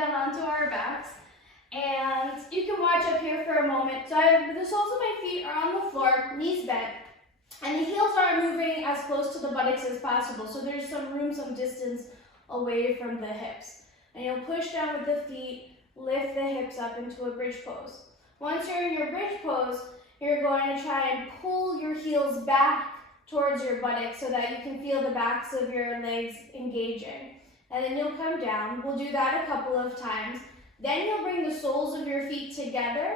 Down onto our backs, and you can watch up here for a moment. So the soles of my feet are on the floor, knees bent, and the heels are moving as close to the buttocks as possible. So there's some room, some distance away from the hips. And you'll push down with the feet, lift the hips up into a bridge pose. Once you're in your bridge pose, you're going to try and pull your heels back towards your buttocks so that you can feel the backs of your legs engaging. And then you'll come down. We'll do that a couple of times. Then you'll bring the soles of your feet together.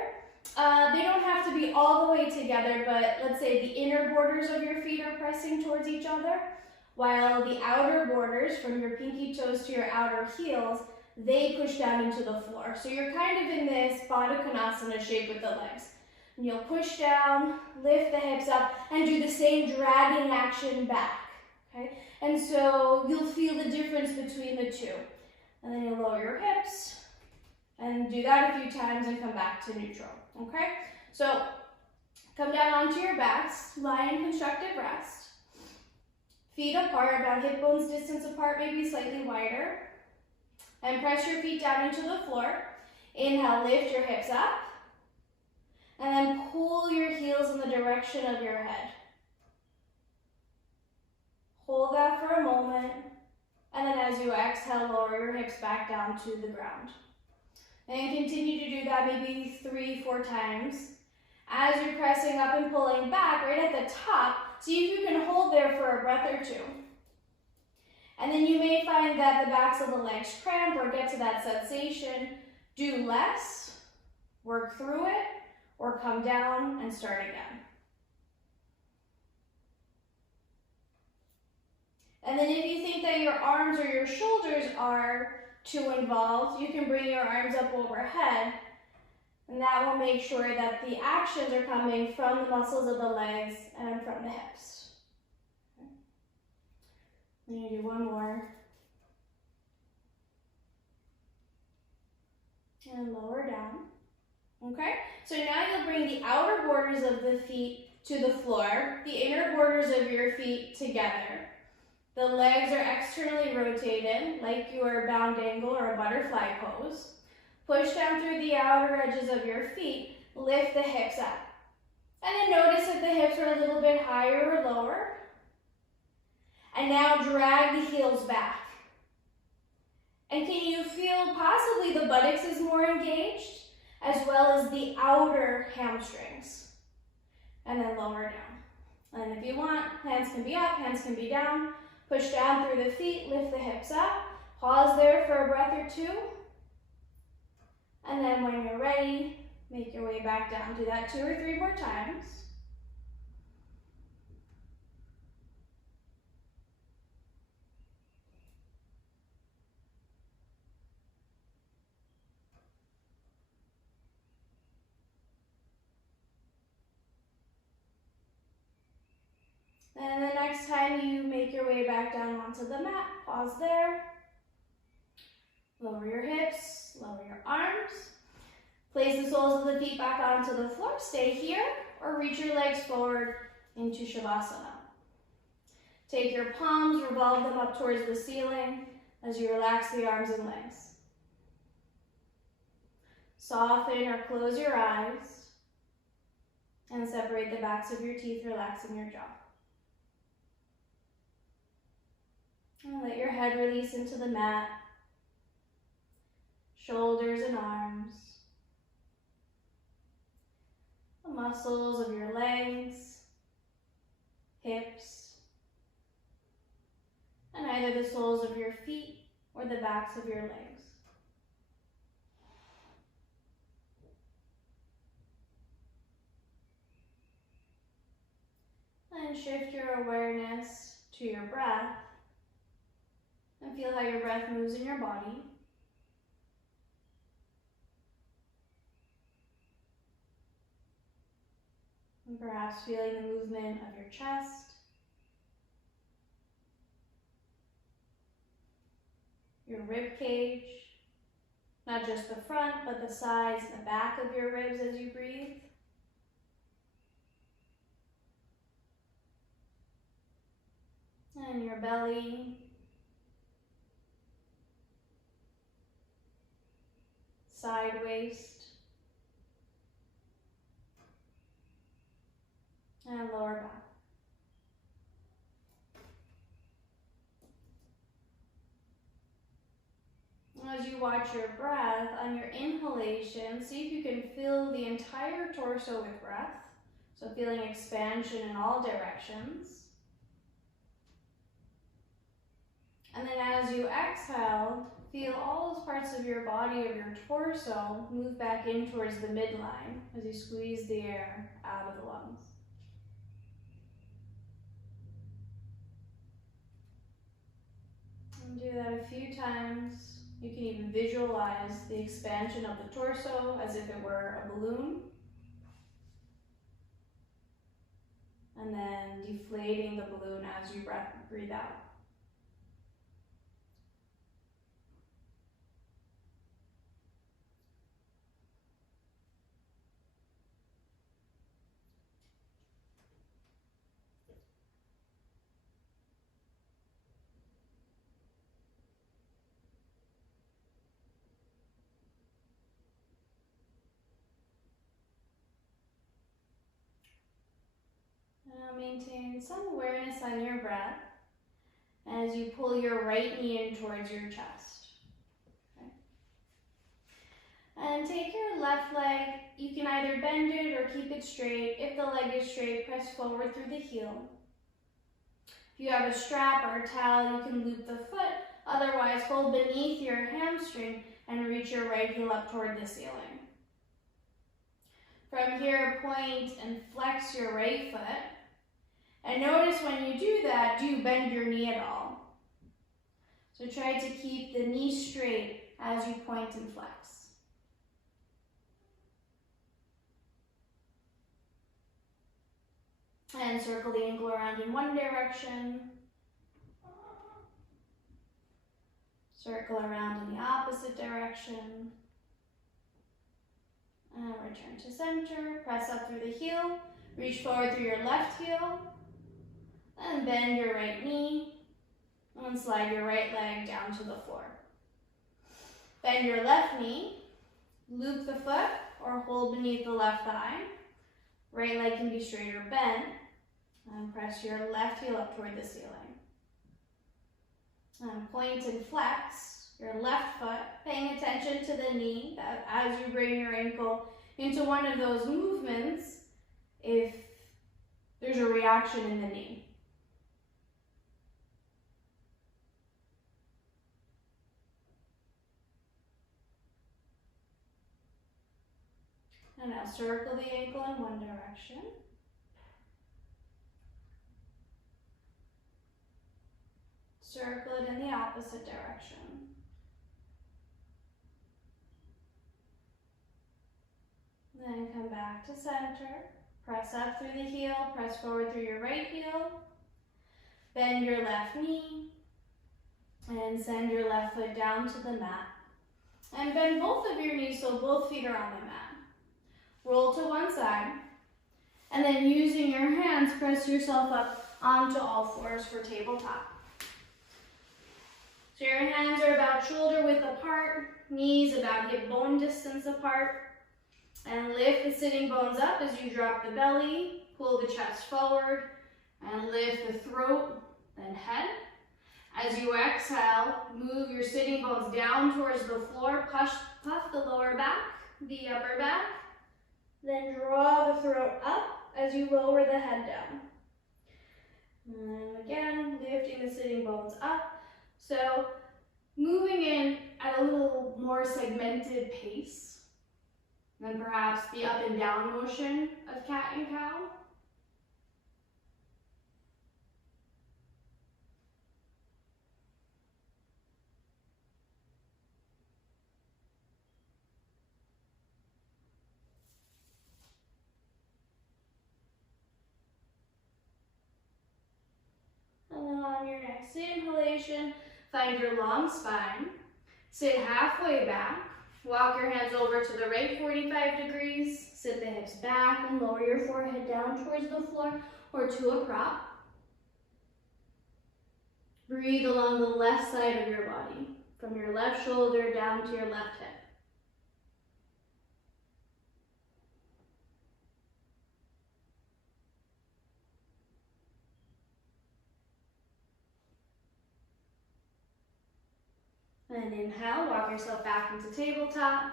They don't have to be all the way together, but let's say the inner borders of your feet are pressing towards each other, while the outer borders from your pinky toes to your outer heels, they push down into the floor. So you're kind of in this Baddha Konasana shape with the legs. And you'll push down, lift the hips up, and do the same dragging action back. Okay? And so you'll feel the difference between the two. And then you'll lower your hips and do that a few times and come back to neutral. Okay? So come down onto your backs, lie in constructive rest. Feet apart, about hip bones distance apart, maybe slightly wider. And press your feet down into the floor. Inhale, lift your hips up. And then pull your heels in the direction of your head. Hold that for a moment, and then as you exhale, lower your hips back down to the ground. And continue to do that maybe 3-4 times. As you're pressing up and pulling back, right at the top, see if you can hold there for a breath or two. And then you may find that the backs of the legs cramp or get to that sensation. Do less, work through it, or come down and start again. And then if you think that your arms or your shoulders are too involved, you can bring your arms up overhead, and that will make sure that the actions are coming from the muscles of the legs and from the hips. Okay. I'm going to do one more. And lower down. Okay, so now you'll bring the outer borders of the feet to the floor, the inner borders of your feet together. The legs are externally rotated, like you are a bound angle or a butterfly pose. Push down through the outer edges of your feet, lift the hips up. And then notice if the hips are a little bit higher or lower. And now drag the heels back. And can you feel possibly the buttocks is more engaged, as well as the outer hamstrings? And then lower down. And if you want, hands can be up, hands can be down. Push down through the feet, lift the hips up. Pause there for a breath or two. And then when you're ready, make your way back down. Do that 2 or 3 more times. And the next time you make your way back down onto the mat, pause there. Lower your hips, lower your arms. Place the soles of the feet back onto the floor. Stay here or reach your legs forward into Shavasana. Take your palms, revolve them up towards the ceiling as you relax the arms and legs. Soften or close your eyes and separate the backs of your teeth, relaxing your jaw. And let your head release into the mat, shoulders and arms, the muscles of your legs, hips, and either the soles of your feet or the backs of your legs. And shift your awareness to your breath. And feel how your breath moves in your body. And perhaps feeling the movement of your chest, your rib cage, not just the front, but the sides and the back of your ribs as you breathe. And your belly. side waist, and lower back. As you watch your breath, on your inhalation, see if you can fill the entire torso with breath. So feeling expansion in all directions. And then as you exhale, feel all those parts of your body, of your torso, move back in towards the midline as you squeeze the air out of the lungs. And do that a few times. You can even visualize the expansion of the torso as if it were a balloon. And then deflating the balloon as you breathe out. Now maintain some awareness on your breath as you pull your right knee in towards your chest. Okay. And take your left leg, you can either bend it or keep it straight. If the leg is straight, press forward through the heel. If you have a strap or a towel, you can loop the foot. Otherwise, hold beneath your hamstring and reach your right heel up toward the ceiling. From here, point and flex your right foot. And notice when you do that, do you bend your knee at all? So try to keep the knee straight as you point and flex. And circle the ankle around in one direction. Circle around in the opposite direction. And return to center. Press up through the heel. Reach forward through your left heel. And bend your right knee. And slide your right leg down to the floor. Bend your left knee. Loop the foot or hold beneath the left thigh. Right leg can be straight or bent. And press your left heel up toward the ceiling. And point and flex your left foot, paying attention to the knee as you bring your ankle into one of those movements if there's a reaction in the knee. And now circle the ankle in one direction. Circle it in the opposite direction. Then come back to center. Press up through the heel, press forward through your right heel. Bend your left knee. And send your left foot down to the mat. And bend both of your knees so both feet are on the mat. Roll to one side. And then using your hands, press yourself up onto all fours for tabletop. So your hands are about shoulder width apart, knees about hip bone distance apart. And lift the sitting bones up as you drop the belly, pull the chest forward, and lift the throat and head. As you exhale, move your sitting bones down towards the floor, puff the lower back, the upper back. Then draw the throat up as you lower the head down. And again, lifting the sitting bones up. So moving in at a little more segmented pace than perhaps the up and down motion of cat and cow. And then on your next inhalation, find your long spine. Sit halfway back. Walk your hands over to the right 45 degrees. Sit the hips back and lower your forehead down towards the floor or to a prop. Breathe along the left side of your body, from your left shoulder down to your left hip. And inhale, walk yourself back into tabletop.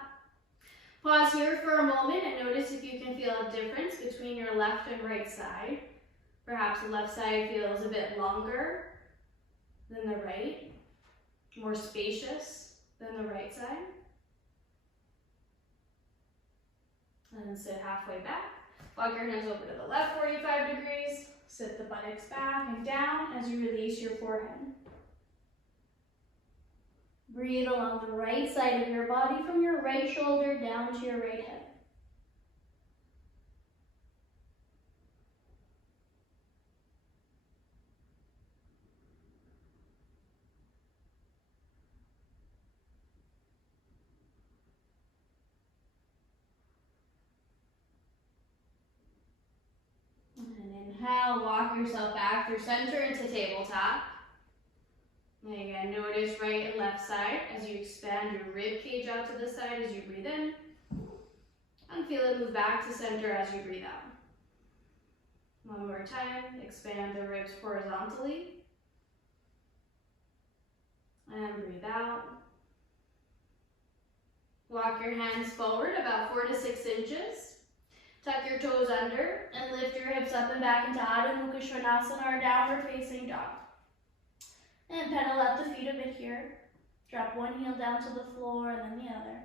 Pause here for a moment and notice if you can feel a difference between your left and right side. Perhaps the left side feels a bit longer than the right, more spacious than the right side. And then sit halfway back. Walk your hands over to the left 45 degrees. Sit the buttocks back and down as you release your forehead. Breathe along the right side of your body from your right shoulder down to your right hip. And inhale, walk yourself back through center into tabletop. And again, notice right and left side as you expand your rib cage out to the side as you breathe in. And feel it move back to center as you breathe out. One more time, expand the ribs horizontally. And breathe out. Walk your hands forward about 4 to 6 inches. Tuck your toes under and lift your hips up and back into Adho Mukha Svanasana or downward facing dog. And pedal out the feet a bit here. Drop one heel down to the floor and then the other.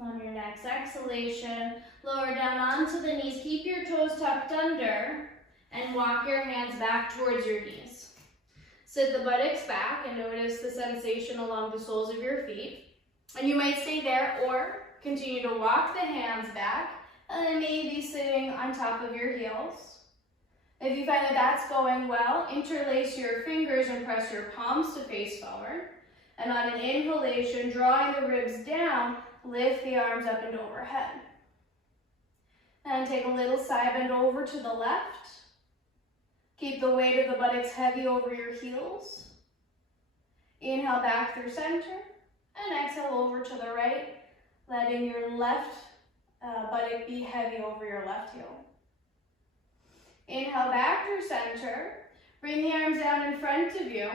On your next exhalation, lower down onto the knees. Keep your toes tucked under and walk your hands back towards your knees. Sit the buttocks back and notice the sensation along the soles of your feet. And you might stay there or continue to walk the hands back and then maybe sitting on top of your heels. If you find that that's going well, interlace your fingers and press your palms to face forward. And on an inhalation, drawing the ribs down, lift the arms up and overhead. And take a little side bend over to the left. Keep the weight of the buttocks heavy over your heels. Inhale back through center and exhale over to the right, letting your left buttock be heavy over your left heel. Inhale back through center. Bring the arms down in front of you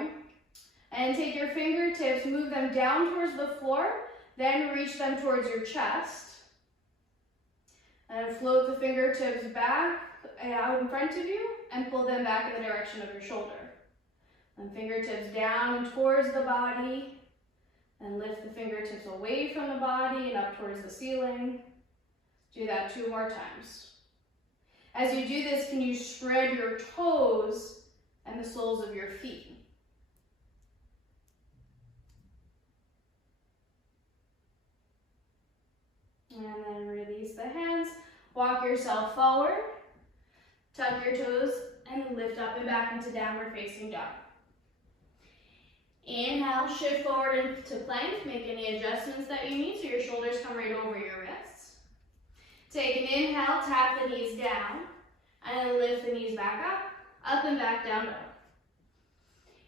and take your fingertips, move them down towards the floor, then reach them towards your chest. And float the fingertips back out in front of you and pull them back in the direction of your shoulder. And fingertips down and towards the body. And lift the fingertips away from the body and up towards the ceiling. Do that 2 more times. As you do this, can you spread your toes and the soles of your feet? And then release the hands. Walk yourself forward. Tuck your toes and lift up and back into downward facing dog. Inhale, shift forward into plank. Make any adjustments that you need so your shoulders come right over your wrists. Take an inhale, tap the knees down, and then lift the knees back up and back, down dog.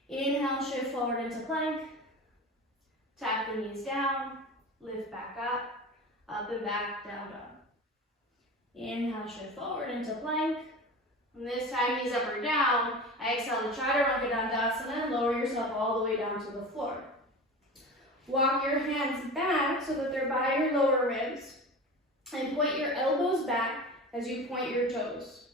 Inhale, shift forward into plank. Tap the knees down, lift back up and back, down dog. Inhale, shift forward into plank. And this time, knees up or down. Exhale to Chaturanga Dandasana and lower yourself all the way down to the floor. Walk your hands back so that they're by your lower ribs. And point your elbows back as you point your toes.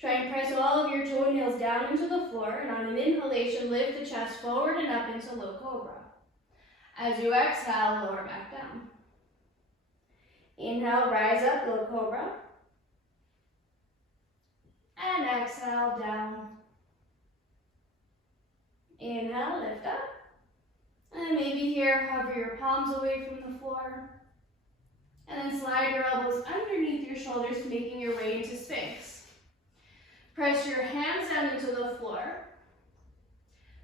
Try and press all of your toenails down into the floor. And on an inhalation, lift the chest forward and up into low cobra. As you exhale, lower back down. Inhale, rise up, low cobra. And exhale, down. Inhale, lift up. And maybe here, hover your palms away from the floor. And then slide your elbows underneath your shoulders, making your way into Sphinx. Press your hands down into the floor.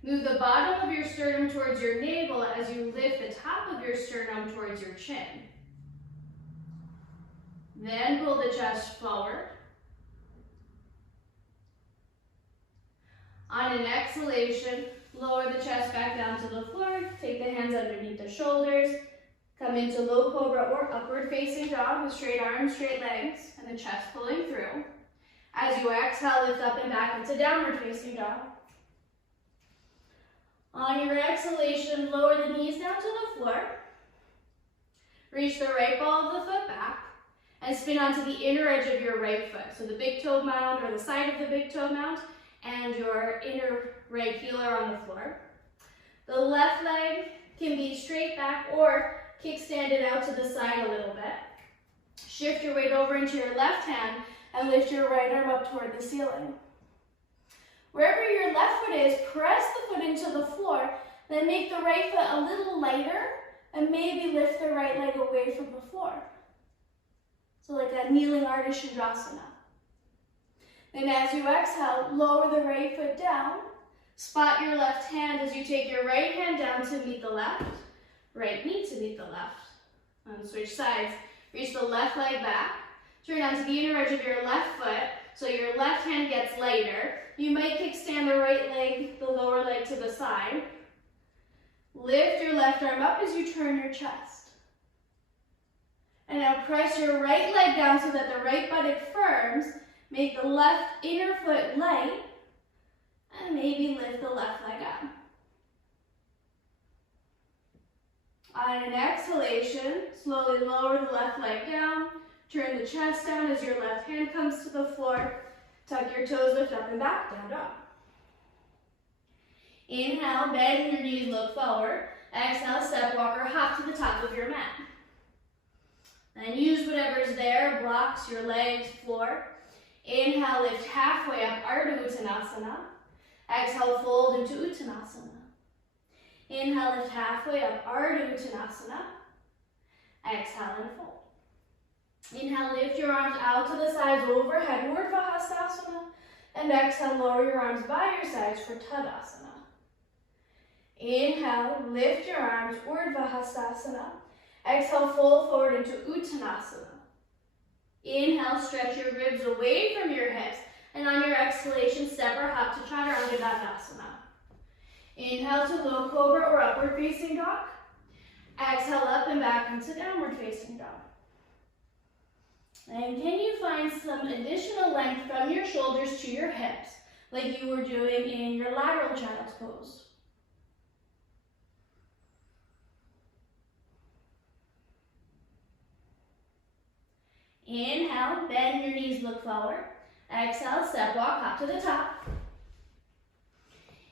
Move the bottom of your sternum towards your navel as you lift the top of your sternum towards your chin. Then pull the chest forward. On an exhalation, lower the chest back down to the floor. Take the hands underneath the shoulders. Come into low cobra or upward facing dog with straight arms, straight legs, and the chest pulling through. As you exhale, lift up and back into downward facing dog. On your exhalation, lower the knees down to the floor. Reach the right ball of the foot back and spin onto the inner edge of your right foot. So the big toe mound or the side of the big toe mound and your inner right heel are on the floor. The left leg can be straight back or kickstand it out to the side a little bit. Shift your weight over into your left hand and lift your right arm up toward the ceiling. Wherever your left foot is, press the foot into the floor, then make the right foot a little lighter and maybe lift the right leg away from the floor. So like a kneeling Ardha Chandrasana. Then as you exhale, lower the right foot down. Spot your left hand as you take your right hand down to meet the left, right knee to meet the left. And switch sides. Reach the left leg back. Turn onto the inner edge of your left foot so your left hand gets lighter. You might kickstand the right leg, the lower leg to the side. Lift your left arm up as you turn your chest. And now press your right leg down so that the right buttock firms. Make the left inner foot light. And maybe lift the left leg up. On an exhalation, slowly lower the left leg down. Turn the chest down as your left hand comes to the floor. Tuck your toes, lift up and back, down dog. Inhale, bend your knees, look forward. Exhale, step, walk, or hop to the top of your mat. And use whatever's there, blocks, your legs, floor. Inhale, lift halfway up, Ardha Uttanasana. Exhale, fold into Uttanasana. Inhale, lift halfway up, Ardha Uttanasana. Exhale and fold. Inhale, lift your arms out to the sides overhead, Urdhva Hastasana. And exhale, lower your arms by your sides for Tadasana. Inhale, lift your arms, Urdhva Hastasana. Exhale, fold forward into Uttanasana. Inhale, stretch your ribs away from your hips. And on your exhalation, step or hop to Chaturanga Dandasana. Inhale to low cobra or upward facing dog. Exhale up and back into downward facing dog. And can you find some additional length from your shoulders to your hips, like you were doing in your lateral child's pose? Inhale, bend your knees, look forward. Exhale, step, walk, hop to the top.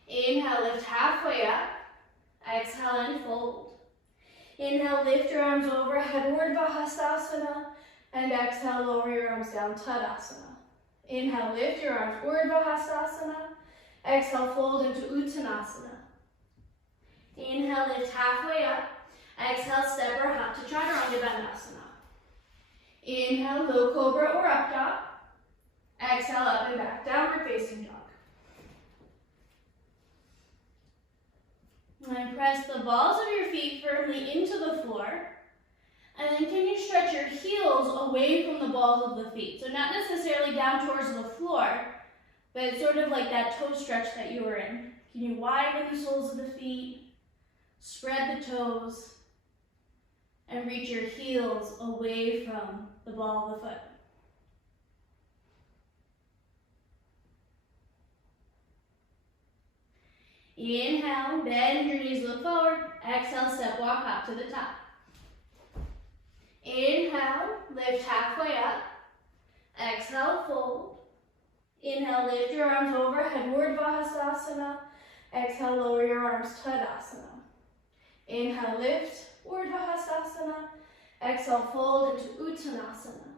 Inhale, lift halfway up. Exhale and fold. Inhale, lift your arms overhead, Urdhva Hastasana. And exhale, lower your arms down, Tadasana. Inhale, lift your arms, Urdhva Hastasana. Exhale, fold into Uttanasana. Inhale, lift halfway up. Exhale, step or hop to Chaturanga Dandasana. Inhale, low cobra or up dog. Exhale, up and back, downward facing dog. And press the balls of your feet firmly into the floor. And then can you stretch your heels away from the balls of the feet? So not necessarily down towards the floor, but it's sort of like that toe stretch that you were in. Can you widen the soles of the feet, spread the toes, and reach your heels away from the ball of the foot. Inhale, bend your knees, look forward. Exhale, step, walk, hop to the top. Inhale, lift halfway up. Exhale, fold. Inhale, lift your arms overhead, Urdhva Hastasana. Exhale, lower your arms, Tadasana. Inhale, lift, Urdhva Hastasana. Exhale, fold into Uttanasana.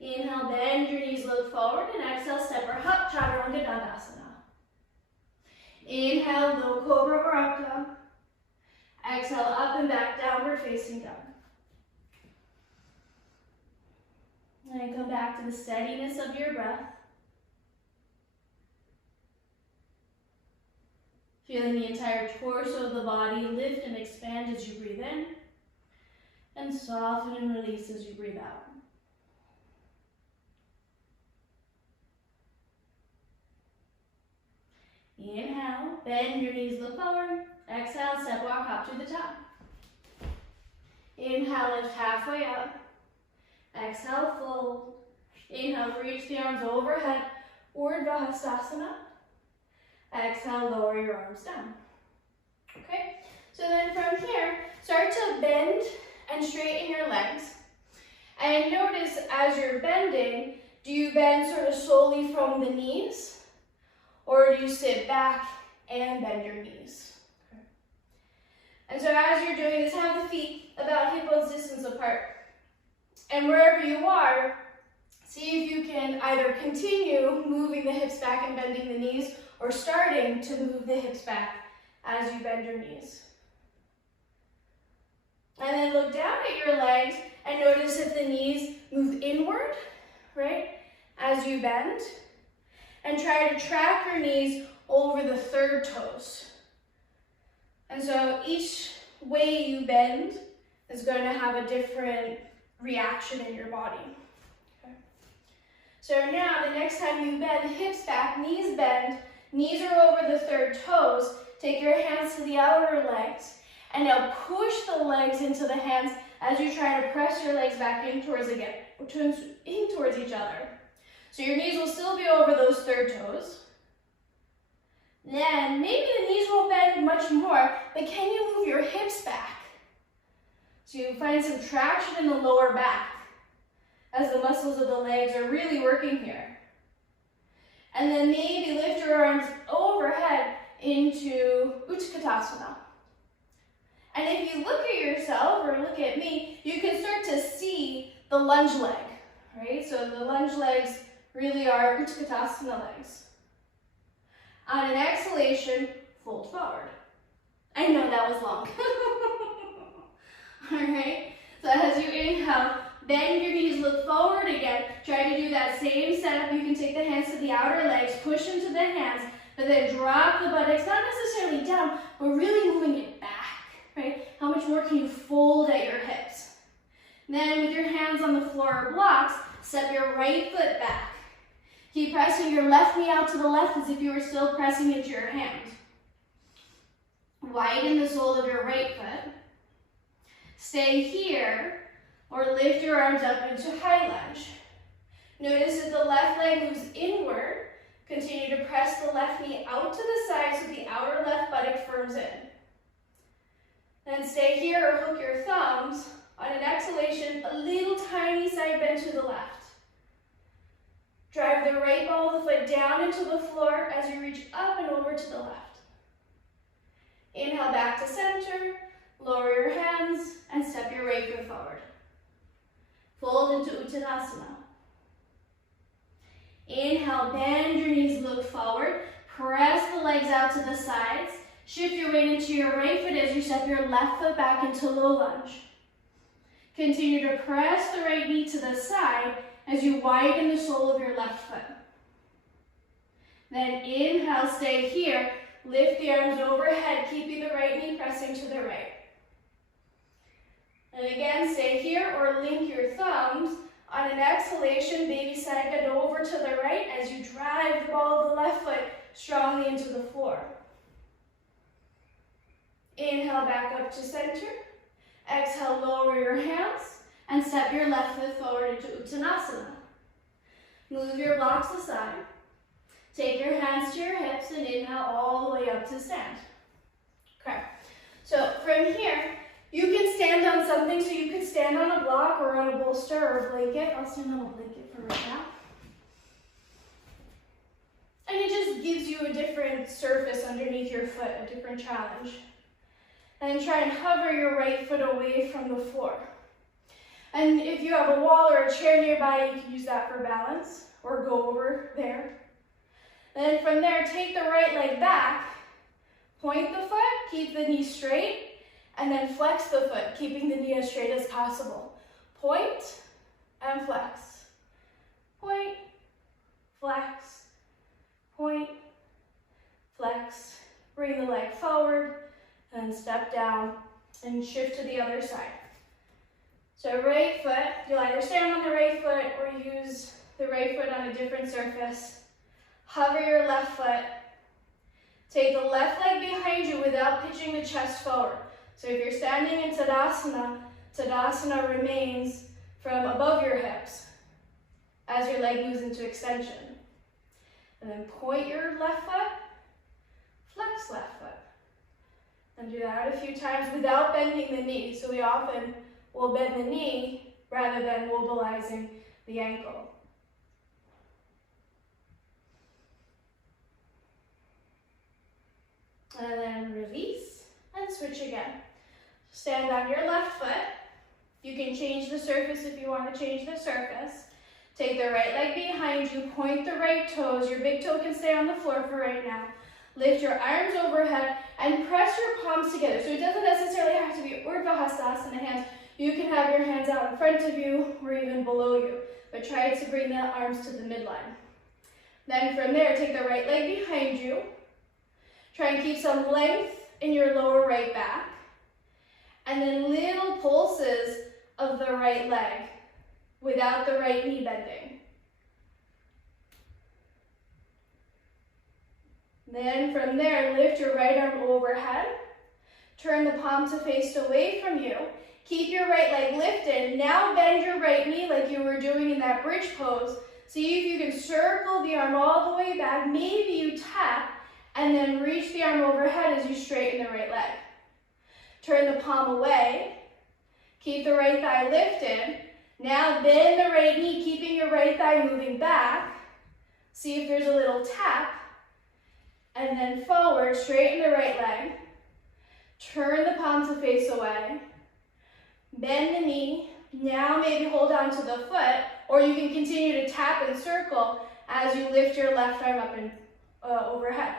Inhale, bend your knees, look forward, and exhale, step or hop, Chaturanga Dandasana. Inhale, low cobra or up dog. Exhale, up and back, downward facing dog. And come back to the steadiness of your breath. Feeling the entire torso of the body lift and expand as you breathe in, and soften and release as you breathe out. Inhale, bend your knees, look forward. Exhale, step, walk, hop to the top. Inhale, lift halfway up. Exhale, fold. Inhale, reach the arms overhead, Urdhva Hastasana. Exhale, lower your arms down. Okay, so then from here, start to bend and straighten your legs. And notice as you're bending, do you bend sort of solely from the knees? Or do you sit back and bend your knees? Okay. And so as you're doing this, have the feet about hip width distance apart. And wherever you are, see if you can either continue moving the hips back and bending the knees, or starting to move the hips back as you bend your knees. And then look down at your legs and notice if the knees move inward, right, as you bend. And try to track your knees over the third toes. And so each way you bend is going to have a different reaction in your body. Okay. So now the next time you bend, hips back, knees bend, knees are over the third toes. Take your hands to the outer legs. And now push the legs into the hands as you try to press your legs back in towards each other. So your knees will still be over those third toes. Then maybe the knees won't bend much more, but can you move your hips back? So you find some traction in the lower back as the muscles of the legs are really working here. And then maybe lift your arms overhead into Utkatasana. And if you look at yourself or look at me, you can start to see the lunge leg, right? So the lunge legs really are Utkatasana legs. On an exhalation, fold forward. I know that was long. All right, so as you inhale, bend your knees, look forward again. Try to do that same setup. You can take the hands to the outer legs, push into the hands, but then drop the buttocks, not necessarily down, but really moving it back, right? How much more can you fold at your hips? Then with your hands on the floor or blocks, step your right foot back. Keep pressing your left knee out to the left as if you were still pressing into your hand. Widen the sole of your right foot. Stay here or lift your arms up into high lunge. Notice that the left leg moves inward. Continue to press the left knee out to the side so the outer left buttock firms in. Then stay here or hook your thumbs. On an exhalation, a little tiny side bend to the left. Drive the right ball of the foot down into the floor as you reach up and over to the left. Inhale back to center, lower your hands, and step your right foot forward. Fold into Uttanasana. Inhale, bend your knees, look forward. Press the legs out to the sides. Shift your weight into your right foot as you step your left foot back into low lunge. Continue to press the right knee to the side as you widen the sole of your left foot. Then inhale, stay here. Lift the arms overhead, keeping the right knee pressing to the right. And again, stay here or link your thumbs. On an exhalation, baby side bend over to the right as you drive the ball of the left foot strongly into the floor. Inhale back up to center. Exhale, lower your hands and step your left foot forward into Uttanasana. Move your blocks aside. Take your hands to your hips and inhale all the way up to stand. Okay, so from here, you can stand on something, so you could stand on a block or on a bolster or a blanket. I'll stand on a blanket for right now. And it just gives you a different surface underneath your foot, a different challenge. And try and hover your right foot away from the floor. And if you have a wall or a chair nearby, you can use that for balance or go over there. Then from there, take the right leg back, point the foot, keep the knee straight, and then flex the foot, keeping the knee as straight as possible. Point and flex. Point, flex, point, flex. Bring the leg forward, and step down and shift to the other side. So right foot, you'll either stand on the right foot or use the right foot on a different surface. Hover your left foot. Take the left leg behind you without pitching the chest forward. So if you're standing in Tadasana, Tadasana remains from above your hips as your leg moves into extension. And then point your left foot, flex left foot. And do that a few times without bending the knee. So we often will bend the knee rather than mobilizing the ankle. And then release and switch again. Stand on your left foot. You can change the surface if you want to change the surface. Take the right leg behind you, point the right toes. Your big toe can stay on the floor for right now. Lift your arms overhead and press your palms together. So it doesn't necessarily have to be Urdhva Hastasana hands. You can have your hands out in front of you or even below you, but try to bring the arms to the midline. Then from there, take the right leg behind you. Try and keep some length in your lower right back. And then little pulses of the right leg without the right knee bending. Then from there, lift your right arm overhead. Turn the palm to face away from you. Keep your right leg lifted. Now bend your right knee like you were doing in that bridge pose. See if you can circle the arm all the way back. Maybe you tap and then reach the arm overhead as you straighten the right leg. Turn the palm away. Keep the right thigh lifted. Now bend the right knee, keeping your right thigh moving back. See if there's a little tap. And then forward, straighten the right leg. Turn the palm to face away. Bend the knee. Now maybe hold on to the foot, or you can continue to tap and circle as you lift your left arm up and overhead.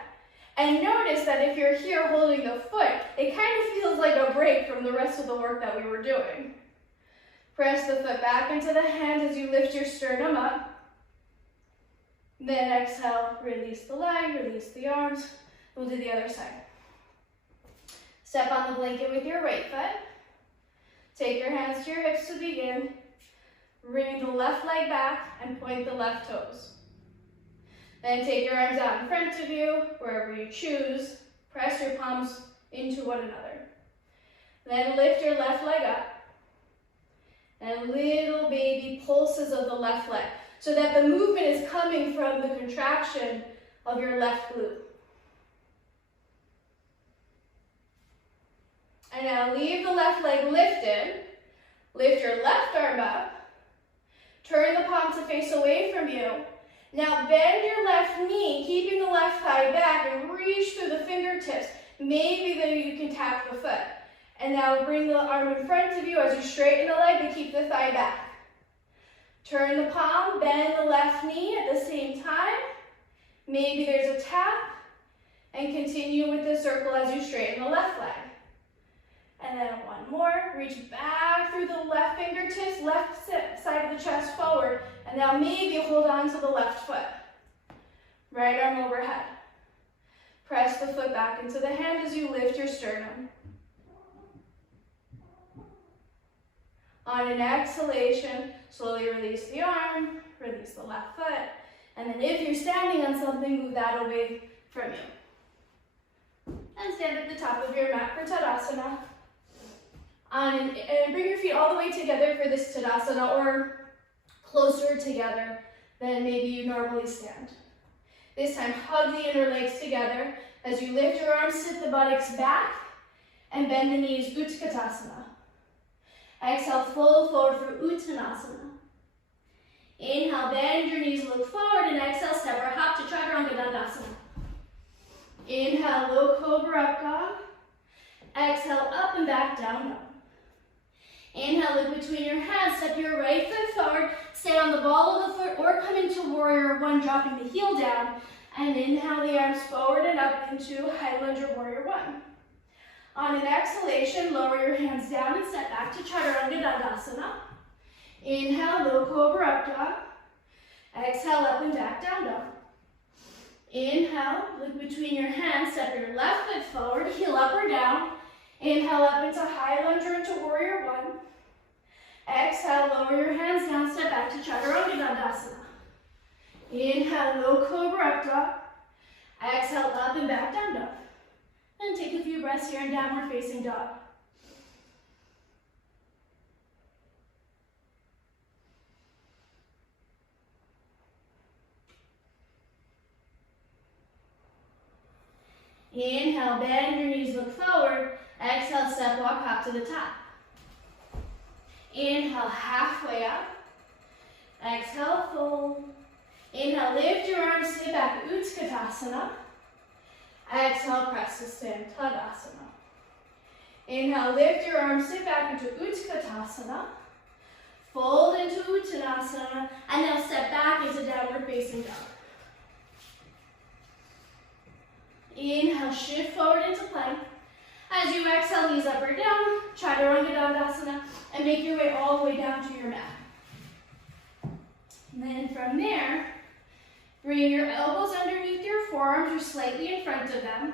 And notice that if you're here holding the foot, it kind of feels like a break from the rest of the work that we were doing. Press the foot back into the hand as you lift your sternum up. Then exhale, release the leg, release the arms. We'll do the other side. Step on the blanket with your right foot. Take your hands to your hips to begin. Bring the left leg back and point the left toes. Then take your arms out in front of you, wherever you choose. Press your palms into one another. Then lift your left leg up. And little baby pulses of the left leg, so that the movement is coming from the contraction of your left glute. And now leave the left leg lifted. Lift your left arm up. Turn the palm to face away from you. Now bend your left knee, keeping the left thigh back, and reach through the fingertips. Maybe then you can tap the foot. And now bring the arm in front of you as you straighten the leg and keep the thigh back. Turn the palm, bend the left knee at the same time. Maybe there's a tap. And continue with the circle as you straighten the left leg. And then one more. Reach back through the left fingertips, left side of the chest forward. And now maybe hold on to the left foot. Right arm overhead. Press the foot back into the hand as you lift your sternum. On an exhalation, slowly release the arm, release the left foot, and then if you're standing on something, move that away from you. And stand at the top of your mat for Tadasana. And bring your feet all the way together for this Tadasana, or closer together than maybe you normally stand. This time, hug the inner legs together. As you lift your arms, sit the buttocks back, and bend the knees, Utkatasana. Exhale, fold forward for Uttanasana. Inhale, bend your knees, look forward, and exhale, step or hop to Chaturanga Dandasana. Inhale, low cobra up dog. Exhale, up and back, down dog. Inhale, look between your hands, step your right foot forward, stay on the ball of the foot, or come into warrior one, dropping the heel down. And inhale the arms forward and up into high lunge or warrior one. On an exhalation, lower your hands down and step back to Chaturanga Dandasana. Inhale, low cobra up dog. Exhale, up and back, down dog. Inhale, look between your hands, step your left foot forward, heel up or down. Inhale up into high lunge or into warrior one. Exhale, lower your hands down, step back to Chaturanga Dandasana. Inhale, low cobra up dog. Exhale, up and back, down dog. And take a few breaths here in downward facing dog. Inhale, bend your knees, look forward. Exhale, step walk up to the top. Inhale, halfway up. Exhale, fold. Inhale, lift your arms, sit back, Utkatasana. Exhale, press to stand, Tadasana. Inhale, lift your arms, sit back into Utkatasana. Fold into Uttanasana, and now step back into downward facing dog. Inhale, shift forward into plank. As you exhale, knees up or down, Chaturanga Dandasana, and make your way all the way down to your mat. And then from there, bring your elbows underneath your forearms or slightly in front of them.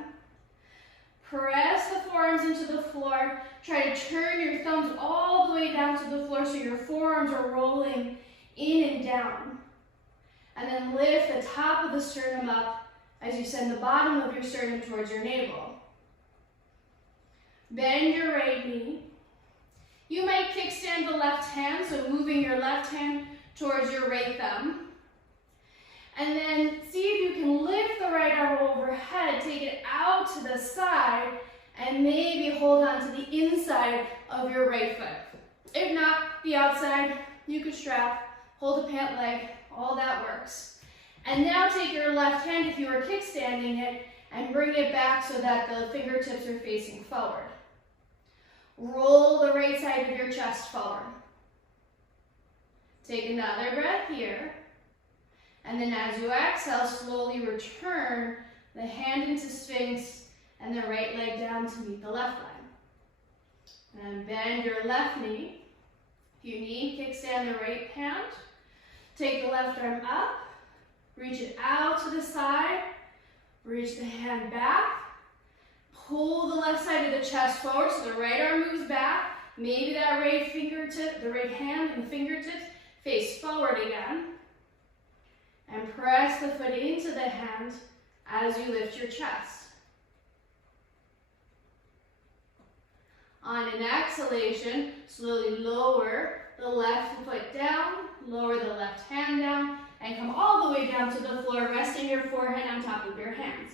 Press the forearms into the floor. Try to turn your thumbs all the way down to the floor so your forearms are rolling in and down. And then lift the top of the sternum up as you send the bottom of your sternum towards your navel. Bend your right knee. You might kickstand the left hand, so moving your left hand towards your right thumb. And then see if you can lift the right arm overhead, take it out to the side, and maybe hold on to the inside of your right foot. If not, the outside, you could strap, hold a pant leg, all that works. And now take your left hand, if you are kickstanding it, and bring it back so that the fingertips are facing forward. Roll the right side of your chest forward. Take another breath here. And then as you exhale, slowly return the hand into Sphinx and the right leg down to meet the left leg. And bend your left knee. If you need, kickstand the right hand. Take the left arm up. Reach it out to the side. Reach the hand back. Pull the left side of the chest forward so the right arm moves back. Maybe that right fingertip, the right hand and fingertips face forward again. And press the foot into the hand as you lift your chest. On an exhalation, slowly lower the left foot down, lower the left hand down, and come all the way down to the floor, resting your forehead on top of your hands.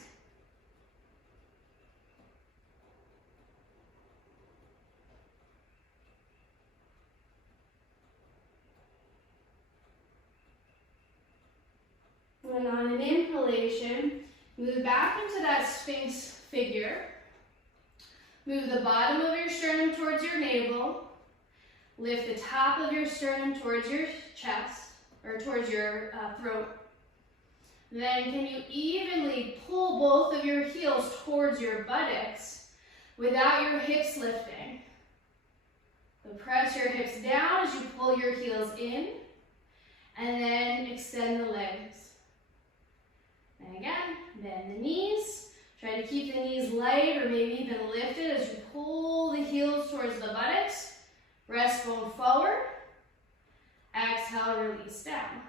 And on an inhalation, move back into that Sphinx figure. Move the bottom of your sternum towards your navel. Lift the top of your sternum towards your chest, or towards your throat. Then can you evenly pull both of your heels towards your buttocks without your hips lifting? So press your hips down as you pull your heels in, and then extend the legs. And again, bend the knees. Try to keep the knees light or maybe even lifted as you pull the heels towards the buttocks. Breastbone forward. Exhale, release down.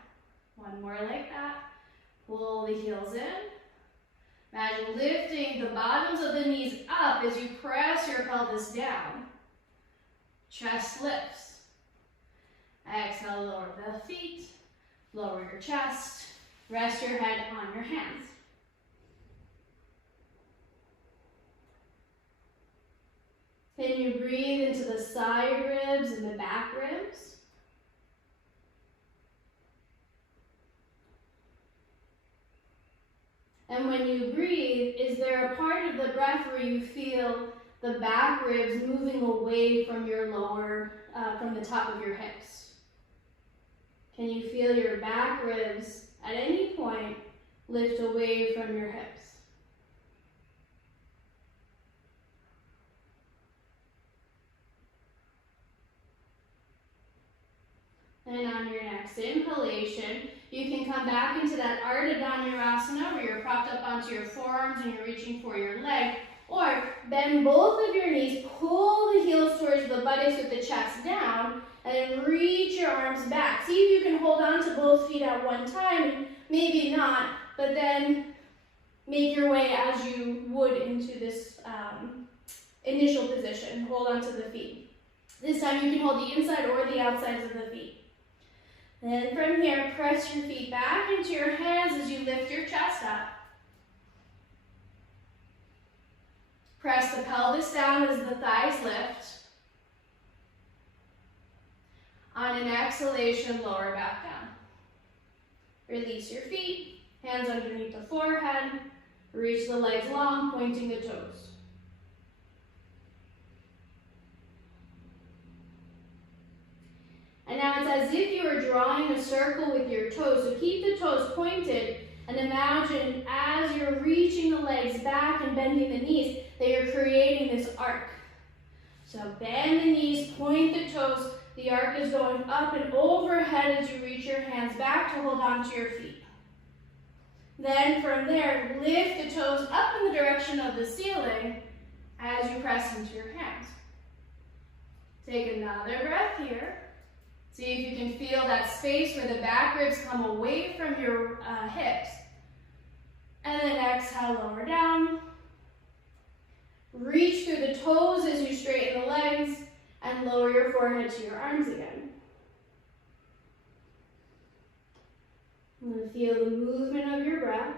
One more like that. Pull the heels in. Imagine lifting the bottoms of the knees up as you press your pelvis down. Chest lifts. Exhale, lower the feet. Lower your chest. Rest your head on your hands. Then you breathe into the side ribs and the back ribs. And when you breathe, is there a part of the breath where you feel the back ribs moving away from your lower, from the top of your hips? Can you feel your back ribs at any point lift away from your hips? And on your next inhalation, you can come back into that Ardha Dhanurasana where you're propped up onto your forearms and you're reaching for your leg. Or bend both of your knees, pull the heels towards the buttocks with the chest down, and then reach your arms back. See if you can hold on to both feet at one time. Maybe not, but then make your way as you would into this initial position. Hold on to the feet. This time you can hold the inside or the outsides of the feet. Then from here, press your feet back into your hands as you lift your chest up. Press the pelvis down as the thighs lift. On an exhalation, lower back down. Release your feet, hands underneath the forehead. Reach the legs long, pointing the toes. And now it's as if you are drawing a circle with your toes. So keep the toes pointed and imagine as you're reaching the legs back and bending the knees that you're creating this arc. So bend the knees, point the toes. The arc is going up and overhead as you reach your hands back to hold on to your feet. Then from there, lift the toes up in the direction of the ceiling as you press into your hands. Take another breath here. See if you can feel that space where the back ribs come away from your hips. And then exhale, lower down. Reach through the toes as you straighten the legs and lower your forehead to your arms again. And feel the movement of your breath.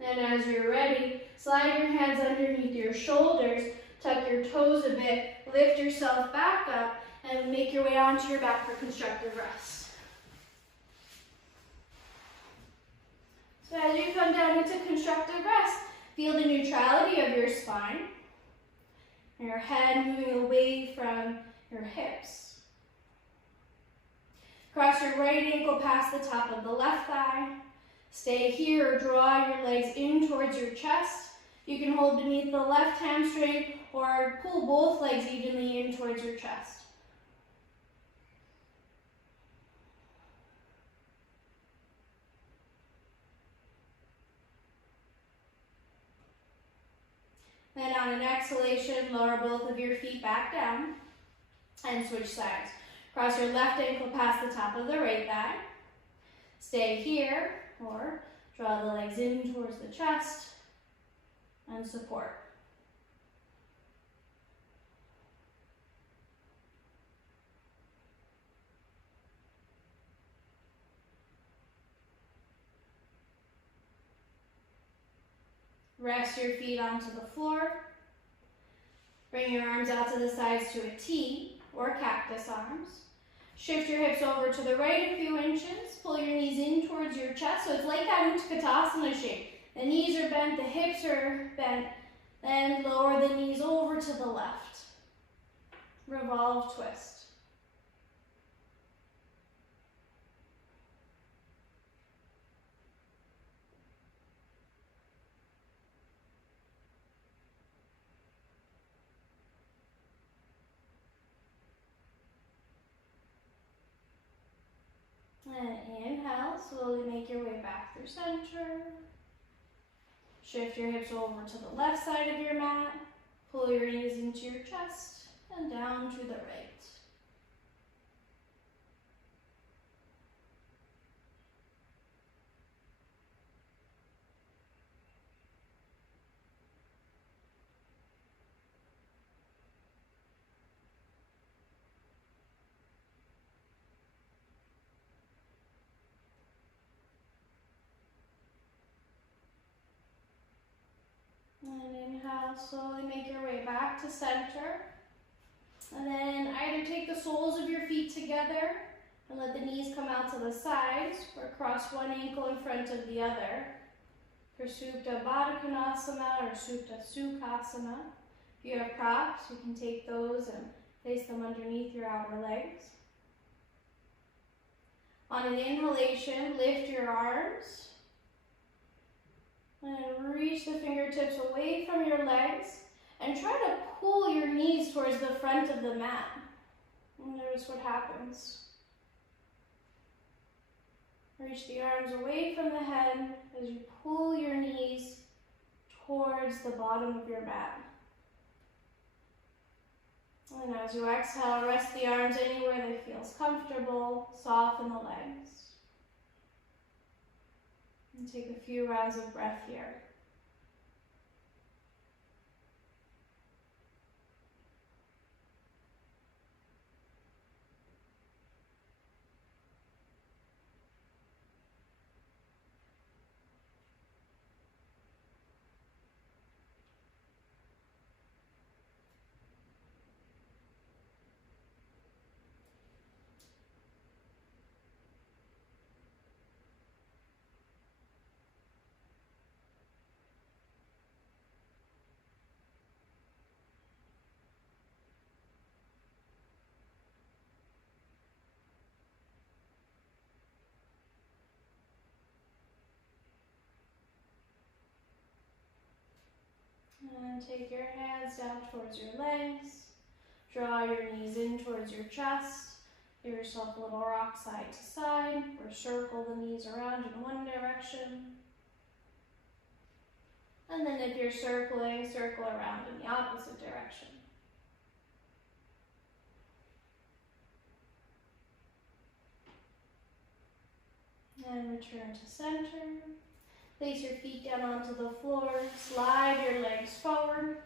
And as you're ready, slide your hands underneath your shoulders, tuck your toes a bit, lift yourself back up, and make your way onto your back for constructive rest. So as you come down into constructive rest, feel the neutrality of your spine, and your head moving away from your hips. Cross your right ankle past the top of the left thigh. Stay here or draw your legs in towards your chest. You can hold beneath the left hamstring or pull both legs evenly in towards your chest. Then on an exhalation, lower both of your feet back down and switch sides. Cross your left ankle past the top of the right thigh. Stay here or draw the legs in towards the chest and support. Rest your feet onto the floor. Bring your arms out to the sides to a T or cactus arms. Shift your hips over to the right a few inches. Pull your knees in towards your chest. So it's like that Utkatasana shape. The knees are bent, the hips are bent. Then lower the knees over to the left. Revolve, twist. And inhale, slowly make your way back through center. Shift your hips over to the left side of your mat. Pull your knees into your chest and down to the right. And inhale, slowly make your way back to center. And then either take the soles of your feet together and let the knees come out to the sides, or cross one ankle in front of the other for Supta Baddha Konasana or Supta Sukhasana. If you have props, you can take those and place them underneath your outer legs. On an inhalation, lift your arms. And reach the fingertips away from your legs and try to pull your knees towards the front of the mat. And notice what happens. Reach the arms away from the head as you pull your knees towards the bottom of your mat. And as you exhale, rest the arms anywhere that feels comfortable, soften the legs. And take a few rounds of breath here. And take your hands down towards your legs. Draw your knees in towards your chest. Give yourself a little rock side to side, or circle the knees around in one direction. And then if you're circling, circle around in the opposite direction. And return to center. Place your feet down onto the floor. Slide your legs forward.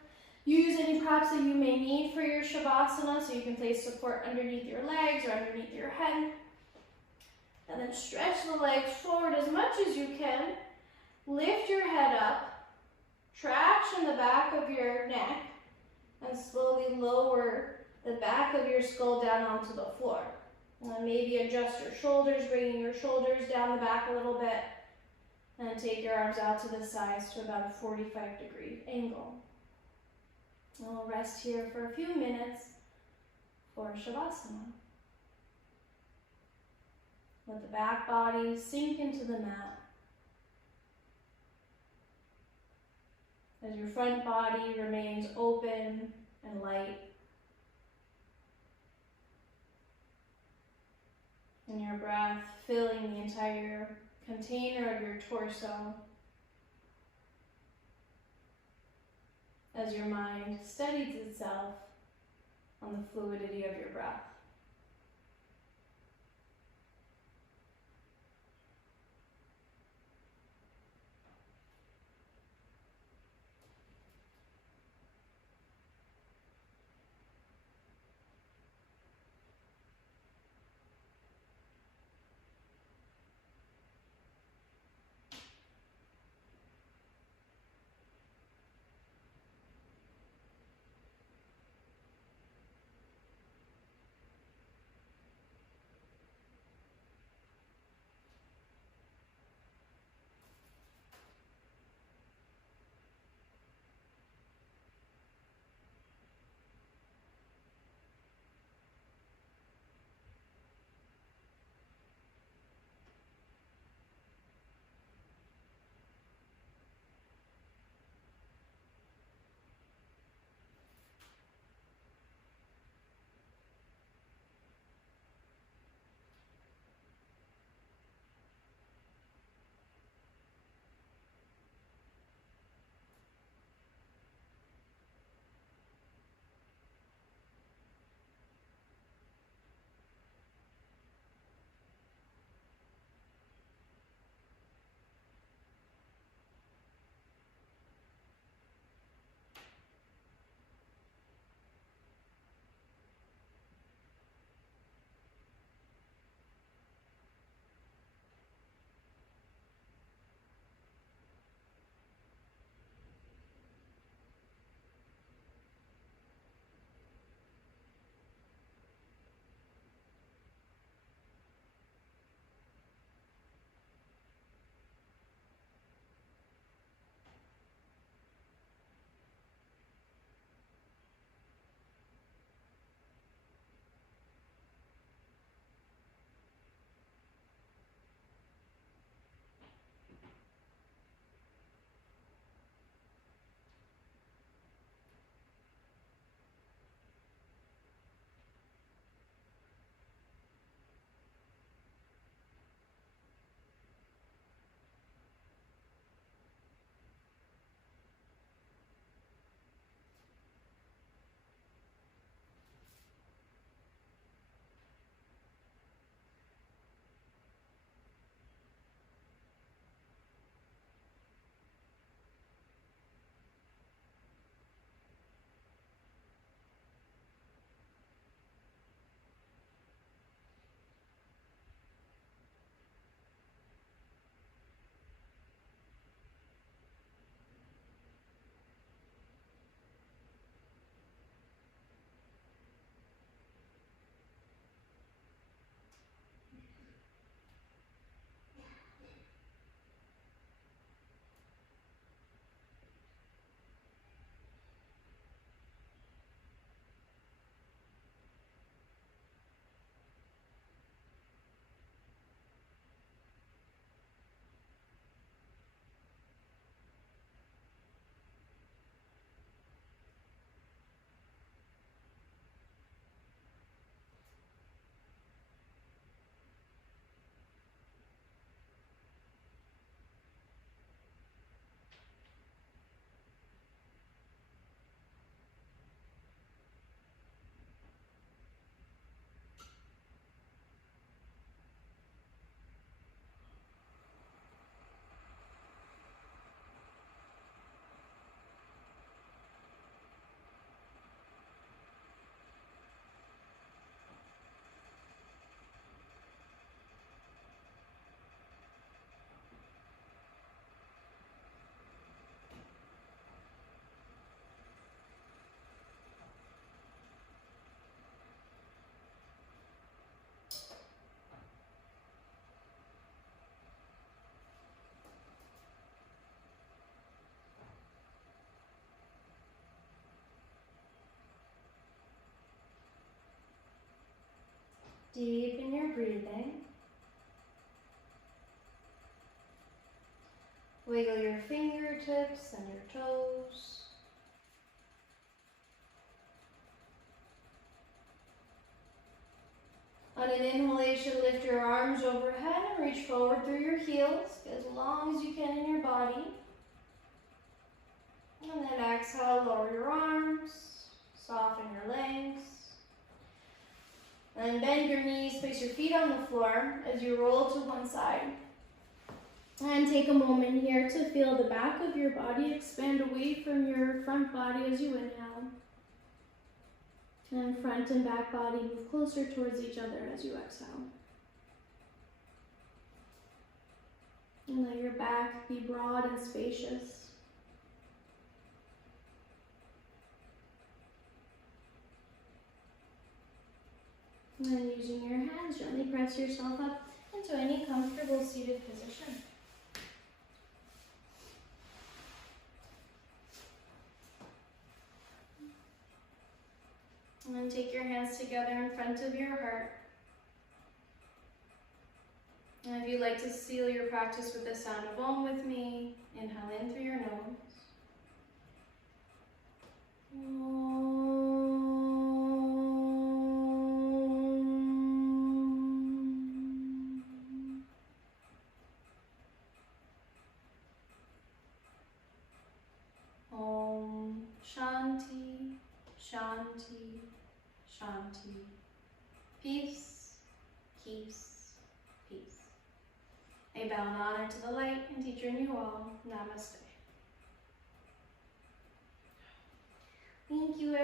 Use any props that you may need for your Shavasana, so you can place support underneath your legs or underneath your head. And then stretch the legs forward as much as you can. Lift your head up. Traction the back of your neck. And slowly lower the back of your skull down onto the floor. And then maybe adjust your shoulders, bringing your shoulders down the back a little bit. And take your arms out to the sides to about a 45-degree angle. And we'll rest here for a few minutes for Shavasana. Let the back body sink into the mat. As your front body remains open and light. And your breath filling the entire container of your torso. As your mind steadies itself on the fluidity of your breath. Deepen your breathing. Wiggle your fingertips and your toes. On an inhalation, lift your arms overhead and reach forward through your heels, as long as you can in your body. And then exhale, lower your arms, soften your legs. And bend your knees, place your feet on the floor as you roll to one side. And take a moment here to feel the back of your body expand away from your front body as you inhale. And front and back body move closer towards each other as you exhale. And let your back be broad and spacious. And then using your hands, gently press yourself up into any comfortable seated position. And then take your hands together in front of your heart. And if you'd like to seal your practice with the sound of Om with me, inhale in through your nose. Om Shanti, Shanti, Shanti. Peace, peace, peace. I bow in honor to the light and teacher in you all. Namaste. Thank you.